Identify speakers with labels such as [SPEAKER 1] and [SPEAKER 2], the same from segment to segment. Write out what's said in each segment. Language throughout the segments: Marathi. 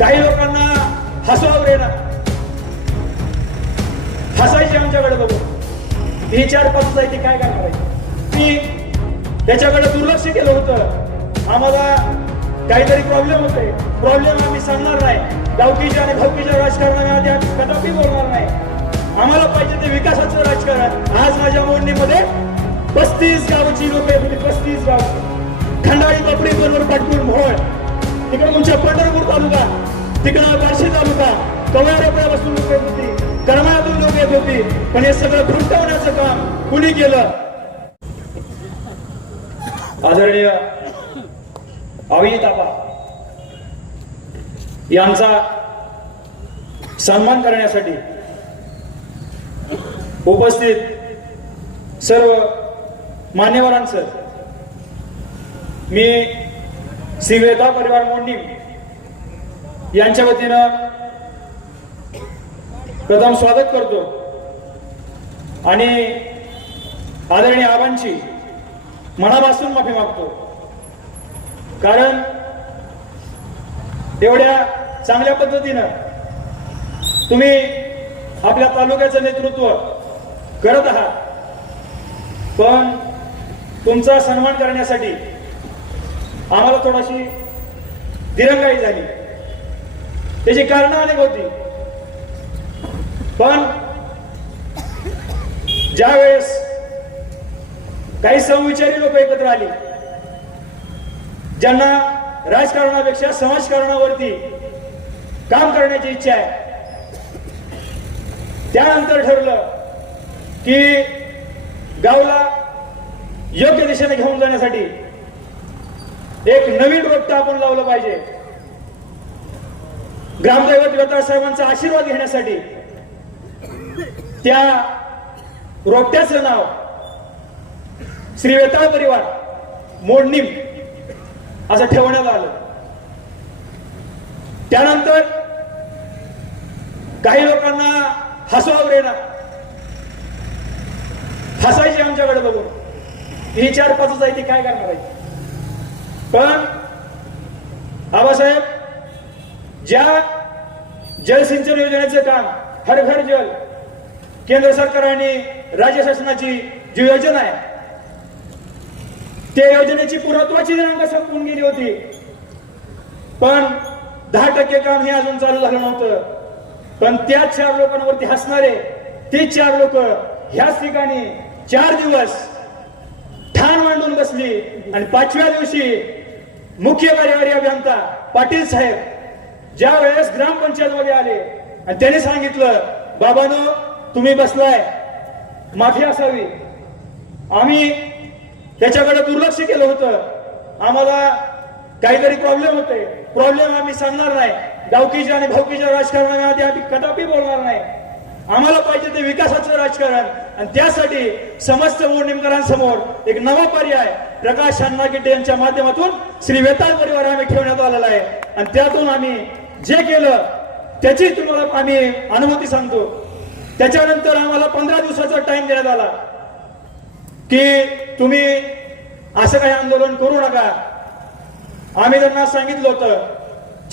[SPEAKER 1] काही लोकांना हसवावर येणार हसायचे आमच्याकडे बघून ही चार पाच आहे ती काय करणार आहे मी त्याच्याकडे दुर्लक्ष केलं होतं. आम्हाला काहीतरी प्रॉब्लेम होते प्रॉब्लेम आम्ही सांगणार नाही. गावकीच्या आणि भावकीच्या राजकारणामध्ये आम्ही कदापि बोलणार नाही. आम्हाला पाहिजे ते विकासाचं राजकारण. आज माझ्या मोडणीमध्ये पस्तीस गावची लोक म्हणजे पस्तीस गाव. खंडाळी कपडे बरोबर पाठवून मोहोळ. तिकडे तुमच्या पंढरपूर तालुका तिकडं बार्शी तालुका कवळापासून लोक येत होती करमाळातून लोक येत होती पण हे सगळं खुंटवण्याचं काम कुणी केलं? आदरणीय अभिजित आपा यांचा सन्मान करण्यासाठी उपस्थित सर्व मान्यवरांचं मी श्रीवेदा परिवार मोंडी यांच्या वतीनं प्रथम स्वागत करतो. आणि आदरणीय आबांची मनापासून माफी मागतो. कारण एवढ्या चांगल्या पद्धतीनं तुम्ही आपल्या तालुक्याचं नेतृत्व करत आहात. पण तुमचा सन्मान करण्यासाठी आम्हाला थोडीशी दिरंगाई झाली. त्याची कारणं अनेक होती. पण ज्यावेळेस काही समविचारी लोक एकत्र आली ज्यांना राजकारणापेक्षा समाजकारणावरती काम करण्याची इच्छा आहे त्यानंतर ठरलं की गावला योग्य दिशेने घेऊन जाण्यासाठी एक नवीन रोपटं आपण लावलं पाहिजे. ग्रामदैवत व्यता साहेबांचा आशीर्वाद घेण्यासाठी त्या रोपट्याचं नाव श्री वेताळ परिवार मोडणीम असं ठेवण्यात आलं. त्यानंतर काही लोकांना हसवावर येणार. हसायचे आमच्याकडे बघून. ही चार पाच आहे काय करणार आहे? पण आबासाहेब ज्या जलसिंचन योजनेचं काम हर घर जल केंद्र सरकार आणि राज्य शासनाची जी योजना आहे त्या योजनेची पुरात्वाची दिनांक संपून गेली होती. पण दहा टक्के काम हे अजून चालू झालं नव्हतं. पण त्या चार लोकांवरती हसणारे ते चार लोक ह्याच ठिकाणी चार दिवस ठाण मांडून बसली आणि पाचव्या दिवशी मुख्य कार्यकारी अभियंता पाटील साहेब ज्या वेळेस ग्रामपंचायत मध्ये आले आणि त्याने सांगितलं बाबानो तुम्ही बसलाय. माफी असावी. आम्ही त्याच्याकडे दुर्लक्ष केलं होतं. आम्हाला काहीतरी प्रॉब्लेम होते प्रॉब्लेम आम्ही सांगणार नाही. गावकीच्या आणि भावकीच्या राजकारणामध्ये आम्ही कदापि बोलणार नाही. आम्हाला पाहिजे ते विकासाचं राजकारण. आणि त्यासाठी समस्त मोडणीमकरांसमोर एक नवा पर्याय प्रकाश अण्णागिटे यांच्या माध्यमातून श्री वेताळ परिवार आम्ही ठेवण्यात आलेला आहे. आणि त्यातून आम्ही जे केलं त्याची तुम्हाला आम्ही अनुभूती सांगतो. त्याच्यानंतर आम्हाला पंधरा दिवसाचा टाइम देण्यात आला. की तुम्ही असं काही आंदोलन करू नका. आम्ही त्यांना सांगितलं होतं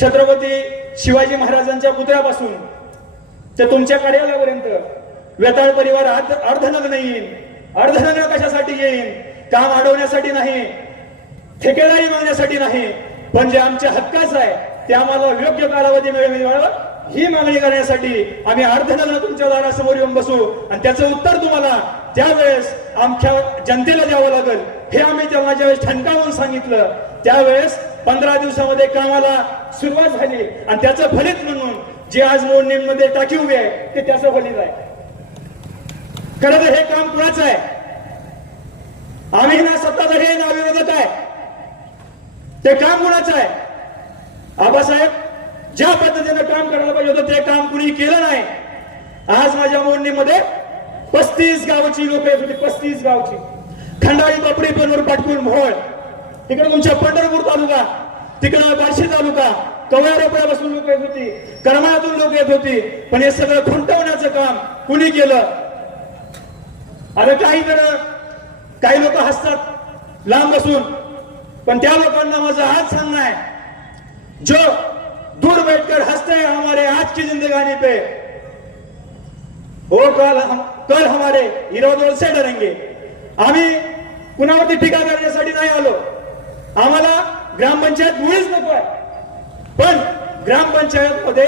[SPEAKER 1] छत्रपती शिवाजी महाराजांच्या पुतळ्यापासून ते तुमच्या कार्यालयापर्यंत. वेताळ परिवार अर्धनग्न येईल अर्धनग्न कशासाठी येईल काम अडवण्यासाठी नाही. ठेकेदारी मागण्यासाठी नाही. पण जे आमच्या हक्काचं आहे ते आम्हाला योग्य कालावधी मिळावं ही मागणी करण्यासाठी आम्ही अर्धनग्न तुमच्या दारासमोर येऊन बसू. आणि त्याचं उत्तर तुम्हाला त्यावेळेस आमच्या जनतेला द्यावं लागेल हे आम्ही त्यांना ज्यावेळेस ठणकावून सांगितलं त्यावेळेस पंधरा दिवसामध्ये कामाला सुरुवात झाली. आणि त्याचं फलित म्हणून जे आज मोडणीमध्ये टाकी उभी आहे ते त्याचं फलित आहे. खरं तर हे काम कुणाचं आहे? आम्ही ना सत्ताधारी आहे ना विरोधक आहे. ते काम कुणाचं आहे? आबासाहेब ज्या पद्धतीनं काम करायला पाहिजे होतं ते काम कुणी केलं नाही. आज माझ्या मोडणीमध्ये पस्तीस गावची लोक येत होती पस्तीस गावची. खंडाळी कपडे पेनवर पाटपूर मोहोळ. तिकडे तुमच्या पंढरपूर तालुका तिकडं बार्शी तालुका. कवळापासून लोक येत होती कर्मातून लोक येत होती पण हे सगळं खुंटवण्याचं काम कुणी केलं? अरे काही जण काही लोक हसतात लांब बसून पण त्या लोकांना माझं आज सांगणं आहे. जो दूर बैठकर हंसते हैं हमारे आज की जिंदगानी पे. हो कल हम कल हमारे विरोध से डरेंगे. आम्ही कुणावरती टीका करण्यासाठी नाही आलो. आम्हाला ग्रामपंचायत मुळीच नको आहे पण ग्रामपंचायत मध्ये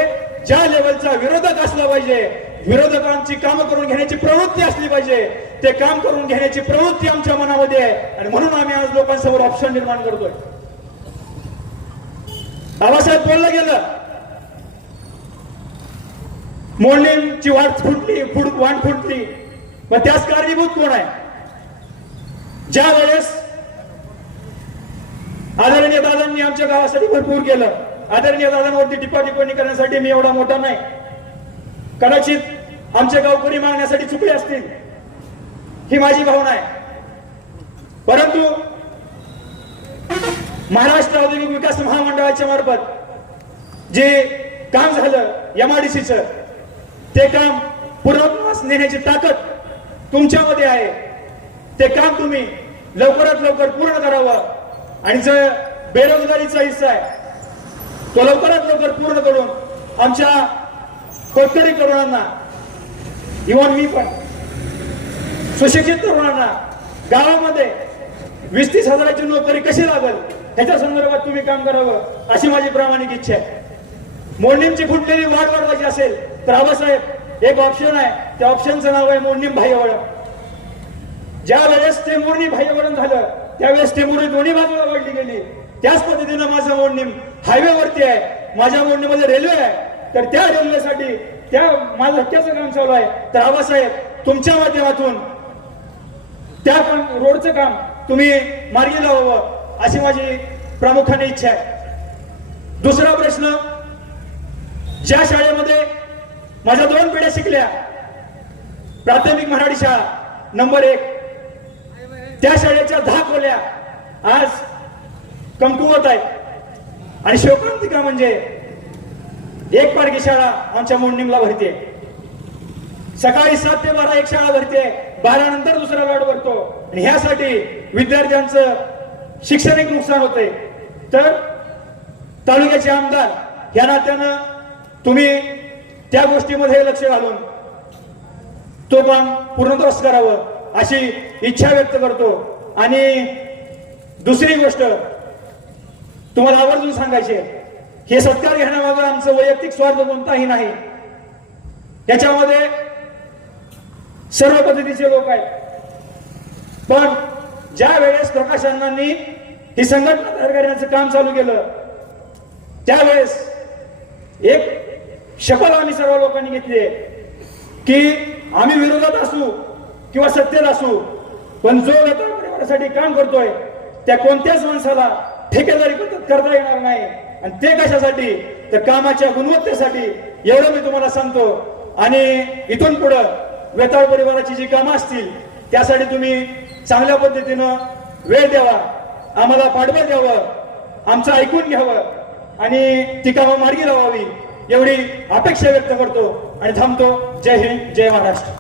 [SPEAKER 1] ज्या लेवलचा विरोधक असला पाहिजे विरोधकांची कामं करून घेण्याची प्रवृत्ती असली पाहिजे ते काम करून घेण्याची प्रवृत्ती आमच्या मनामध्ये आहे. आणि म्हणून आम्ही आज लोकांसमोर ऑप्शन निर्माण करतोय. बाबासाहेब बोललं गेलं. मोडलींची वाट फुटली फुट वाट फुटली. मग त्यास कारणीभूत कोण आहे? ज्या वेळेस आदरणीय दादांनी आमच्या गावासाठी भरपूर केलं आदरणीय दादांवरती टिप्पा टिप्पणी करण्यासाठी मी एवढा मोठा नाही. कदाचित आमचे गावकरी मागण्यासाठी चुकले असतील ही माझी भावना आहे. परंतु महाराष्ट्र औद्योगिक विकास महामंडळाच्या मार्फत जे काम झालं एमआरडीसीच ते काम पूर्णत्वास नेण्याची ताकद तुमच्यामध्ये आहे. ते काम तुम्ही लवकरात लवकर पूर्ण करावं. आणि जो बेरोजगारीचा हिस्सा आहे तो लवकरात लवकर पूर्ण करून आमच्या कोणतरी तरुणांना इव्हन मी पण सुशिक्षित तरुणांना गावामध्ये वीस तीस हजाराची नोकरी कशी लागल ह्याच्या संदर्भात तुम्ही काम करावं अशी माझी प्रामाणिक इच्छा आहे. मोडणीमची फुटलेली वाढ वाढवायची असेल तर आबासाहेब एक ऑप्शन आहे त्या ऑप्शनचं नाव आहे मोडणीम बाह्यवळण ज्या वेळेस ते मोडणी बाह्यवळण झालं त्यावेळेस ते मोडणी दोन्ही बाजूला वाढली गेली. त्याच पद्धतीनं माझं मोडणीम हायवेवरती आहे माझ्या मोडणीमध्ये रेल्वे आहे. तर त्या रेल्वेसाठी त्या माल हत्याचं काम चालू आहे. तर आबासाहेब तुमच्या माध्यमातून त्या पण रोडचं काम तुम्ही मार्गी लावावं अशी माझी प्रामुख्याने इच्छा आहे. दुसरा प्रश्न ज्या शाळेमध्ये माझ्या दोन पिढ्या शिकल्या प्राथमिक मराठी शाळा नंबर एक त्या शाळेच्या दहा खोल्या आज कमकुवत आहेत. आणि शोकांतिका म्हणजे एक पारखी शाळा आमच्या मोडणीमला भरते. सकाळी सात ते बारा एक शाळा भरते. बारा नंतर दुसरा लॉट भरतो. आणि ह्यासाठी विद्यार्थ्यांचं शैक्षणिक नुकसान होते तर तालुक्याचे आमदार या नात्यानं तुम्ही त्या गोष्टीमध्ये लक्ष घालून तो काम पूर्णत्वास करावं अशी इच्छा व्यक्त करतो. आणि दुसरी गोष्ट तुम्हाला आवर्जून सांगायचे हे सत्कार घेण्यामागं आमचं वैयक्तिक स्वार्थ कोणताही नाही. त्याच्यामध्ये सर्व पद्धतीचे लोक आहेत. पण ज्या वेळेस प्रकाश अण्णांनी ही संघटना तयार करण्याचं काम चालू केलं त्यावेळेस एक शपथ आम्ही सर्व लोकांनी घेतली की आम्ही विरोधात असू किंवा सत्तेत असू पण जो वेतन परिवारासाठी काम करतोय त्या कोणत्याच माणसाला ठेकेदारी पद्धत करता येणार नाही. आणि ते कशासाठी? तर कामाच्या गुणवत्तेसाठी. एवढं मी तुम्हाला सांगतो. आणि इथून पुढं वेताळ परिवाराची जी कामं असतील त्यासाठी तुम्ही चांगल्या पद्धतीनं वेळ द्यावा. आम्हाला पाठबळ द्यावं. आमचं ऐकून घ्यावं. आणि ती कामं मार्गी लावावी. एवढी अपेक्षा व्यक्त करतो. आणि थांबतो. जय हिंद जय महाराष्ट्र.